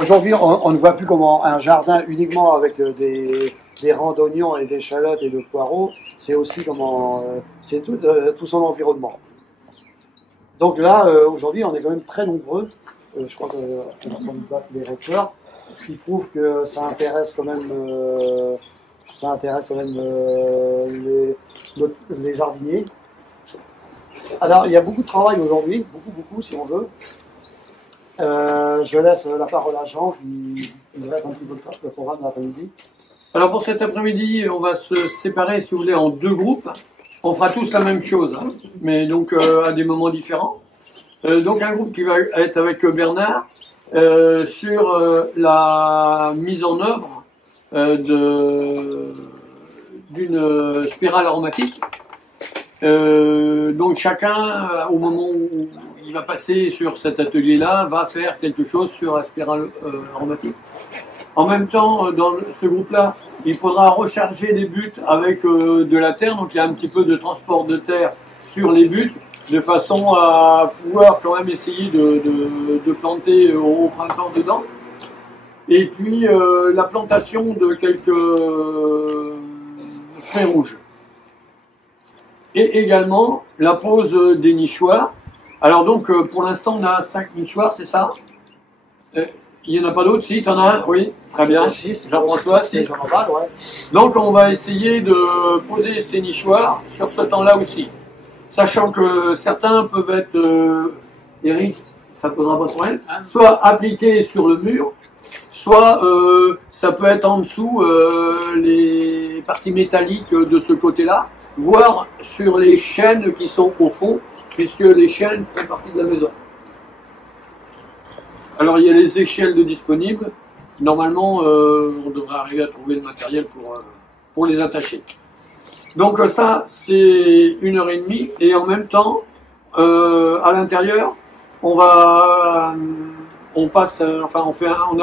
Aujourd'hui, on ne voit plus comment un jardin uniquement avec des rangs d'oignons et d'échalotes et de poireaux, c'est aussi comment c'est tout son environnement. Donc là, aujourd'hui, on est quand même très nombreux. Je crois qu'on va sans doute battre les records, ce qui prouve que ça intéresse quand même, les jardiniers. Alors, il y a beaucoup de travail aujourd'hui, beaucoup, si on veut. Je laisse la parole à Jean qui reste un petit peu le programme de l'après-midi. Alors pour cet après-midi, on va se séparer, si vous voulez, en deux groupes. On fera tous la même chose, hein, mais donc à des moments différents. Donc un groupe qui va être avec Bernard sur la mise en œuvre d'une spirale aromatique. Donc chacun, au moment où il va passer sur cet atelier-là, va faire quelque chose sur la spirale aromatique. En même temps, dans ce groupe-là, il faudra recharger les buttes avec de la terre, donc il y a un petit peu de transport de terre sur les buttes, de façon à pouvoir quand même essayer de planter au printemps dedans. Et puis la plantation de quelques fruits rouges. Et également la pose des nichoirs. Alors donc pour l'instant on a 5 nichoirs, c'est ça? Il n'y en a pas d'autres? Si, tu en as un? Oui, très bien. Jean-François, 6. Donc on va essayer de poser ces nichoirs sur ce temps-là aussi. Sachant que certains peuvent être, Eric, ça posera pas de problème, soit appliqués sur le mur, soit ça peut être en dessous les parties métalliques de ce côté-là, voire sur les chaînes qui sont au fond, puisque les chaînes font partie de la maison. Alors il y a les échelles de disponibles. Normalement, on devrait arriver à trouver le matériel pour les attacher. Donc ça, c'est 1h30, et en même temps, à l'intérieur, on a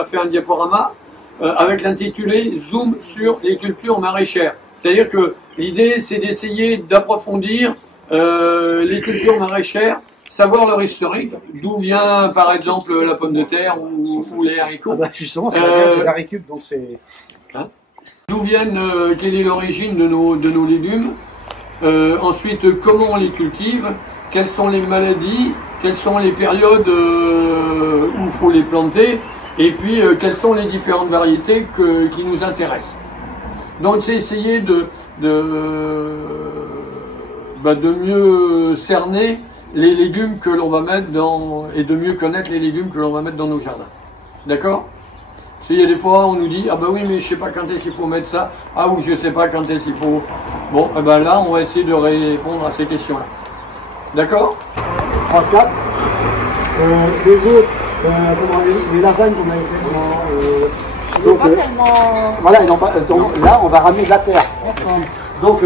fait un diaporama avec l'intitulé Zoom sur les cultures maraîchères. C'est-à-dire que l'idée, c'est d'essayer d'approfondir les cultures maraîchères, savoir leur historique, d'où vient par exemple la pomme de terre ou les haricots. Ah bah justement, c'est l'haricube, donc c'est... Hein, d'où viennent, quelle est l'origine de nos légumes, ensuite comment on les cultive, quelles sont les maladies, quelles sont les périodes où il faut les planter, et puis quelles sont les différentes variétés qui nous intéressent. Donc c'est essayer de mieux cerner les légumes que l'on va mettre et de mieux connaître les légumes que l'on va mettre dans nos jardins. D'accord? Il y a des fois on nous dit, ah bah oui mais je sais pas quand est-ce qu'il faut mettre ça, ah ou je sais pas quand est-ce qu'il faut... Bon, eh ben là on va essayer de répondre à ces questions-là. D'accord? 34. Les autres, les lasagnes qu'on a fait, donc, voilà, donc, là on va ramener de la terre. Donc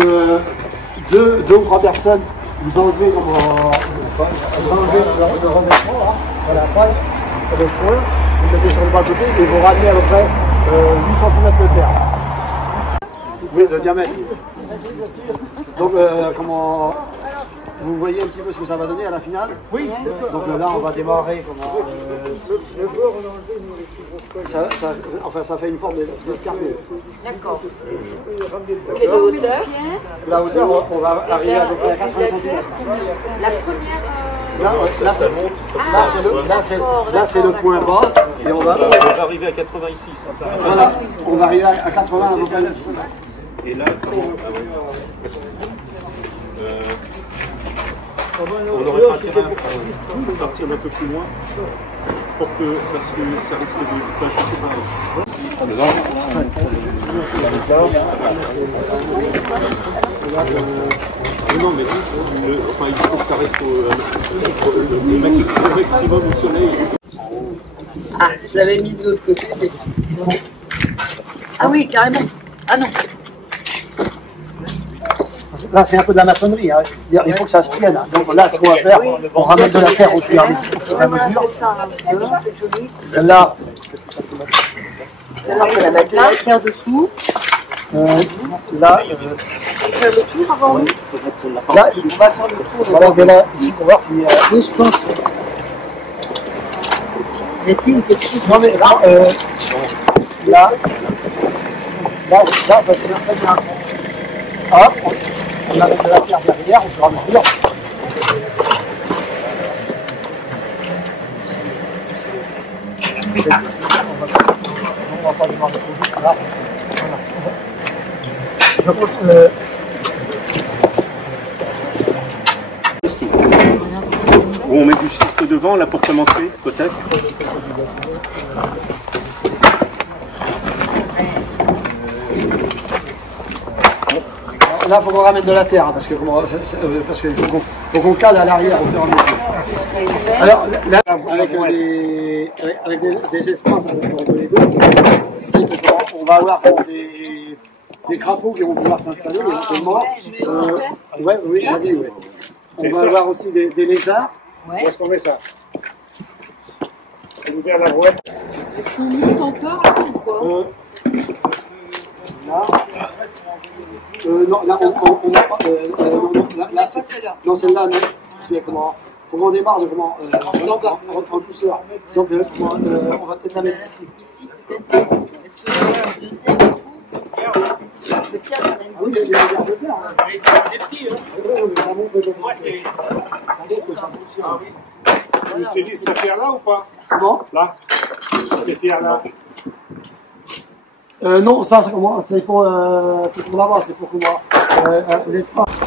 deux ou trois personnes, vous enlevez le revêtement là, voilà, le foin, vous mettez sur le bas côté et vous ramenez à peu près 8 cm de terre. Oui, de diamètre. Donc vous voyez un petit peu ce que ça va donner à la finale? Oui. Donc là on va démarrer le bord, on a enlevé ça fait une forme d'escargot. D'accord. Et la hauteur? La hauteur, on va arriver à peu près à 80 cm. La première... Là c'est le point bas et on va arriver à 80 ici, c'est ça? Voilà, on va arriver à 80 à peu près. Et là, comment? On aurait pas intérêt à partir un peu plus loin parce que ça risque de... je sais pas. Non mais il faut que ça reste au maximum au soleil. Ah, je l'avais mis de l'autre côté. Ah oui, carrément. Ah non. Là, c'est un peu de la maçonnerie, hein. Il faut que ça se tienne. Donc là, ce qu'on va faire, on ramène de la terre au fur et à mesure. Celle-là, Alors, on va la mettre là, la terre dessous. là, Faire le tour avant nous. là, on va faire le tour. Voilà, on va là, ici pour voir si... Oui, je pense. Y a-t-il quelque chose? Non mais là, là, ça tient très bien. Hop, on a de la terre derrière, on fera le mur. On va pas demander trop vite, là. Voilà. Je pense que... On met du schiste devant là pour commencer, peut-être. Là, il faut qu'on ramène de la terre, parce que parce qu'il faut qu'on cale à l'arrière au fur et à mesure. Alors, là, avec des espaces entre les deux, on va avoir des crapauds qui vont pouvoir s'installer éventuellement. Oui, vas-y, ouais. On va avoir aussi des lézards. Ouais. Où est-ce qu'on met ça? Est-ce qu'on monte encore là ou quoi? Là. Non, là, on n'a pas. Là, non, celle-là, non. C'est comment on démarre de comment en douceur. Donc, on va peut-être la mettre ici. Ici, peut-être. Est-ce que le deuxième coup, le tien, Ah oui, il y a des verres de terre. Des petits, hein. Ça montre que Moi, j'ai... ça fonctionne. Tu utilises ces pierres-là ou pas? Comment? Là? Ces pierres-là? Non, ça, c'est comment? C'est pour là-bas, c'est pour comment? L'espace.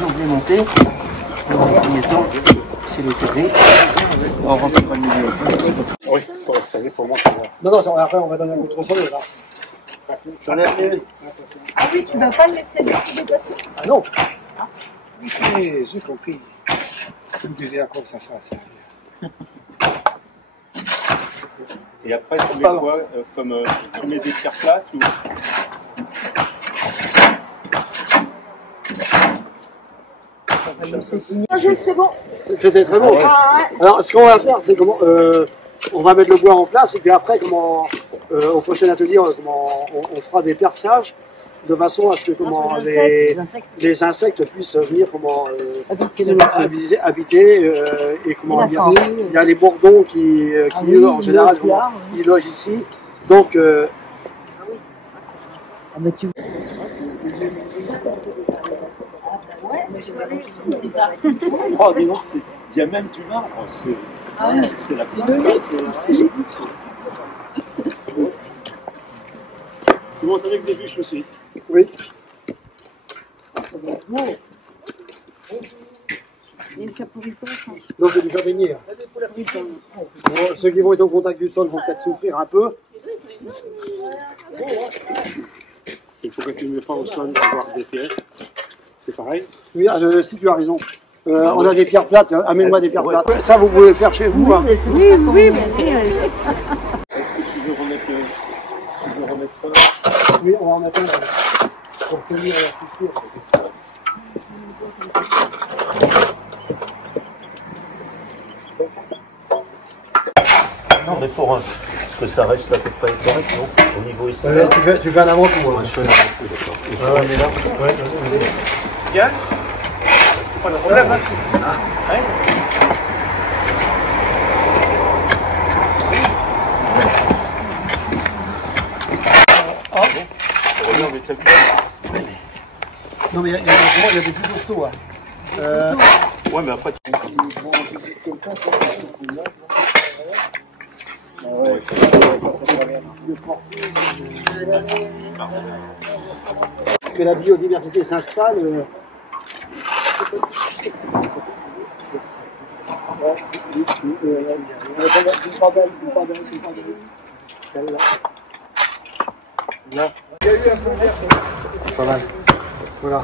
Implémenté. En premier temps, c'est le TV. On rentre pas le milieu. Oui, ça dépend pour moi. Non, après, on va donner un coup de tronçonneuse, là. J'en ai amené. Ah oui, tu vas pas le laisser dépasser? Ah non. Ok, j'ai compris. Tu me disais à quoi ça sert. Et après, tu mets quoi comme tu mets des pierres plates ou... C'est bon. C'était très bon. Alors, ce qu'on va faire, c'est comment on va mettre le bois en place et puis après, comment au prochain atelier, on fera des perçages de façon à ce que les insectes puissent venir habiter et comment dire, il y a les bourdons qui en général ils logent ici. Donc Oh, dis donc, il y a même du marbre. C'est la C'est Tu montes avec des bûches aussi. oui. Et ça pourrit pas, ça. Donc c'est du jardinier. Bon, ceux qui vont être au contact du sol vont peut-être souffrir un peu. Il faut que tu ne mets pas au sol avoir des pierres. C'est pareil. Oui, si tu as raison. On a des pierres plates, amène-moi des pierres plates. Ça, vous pouvez le faire chez vous. Hein. Oui, mais Est-ce que tu veux remettre ça? Oui, on va en mettre un pour tenir la structure. Non, mais pour un, parce que ça reste à peu près correct, non? Au niveau esthétique. Tu fais un avant-tout. Hein. Je fais un avant-tout, d'accord. Ah, mais là, ouais, vas-y. Tiens. On l'a pas dessus. Ouais. Non, mais il y a des plus costauds. Hein. Ouais, mais après, tu... Que la biodiversité s'installe. Pas mal. Voilà.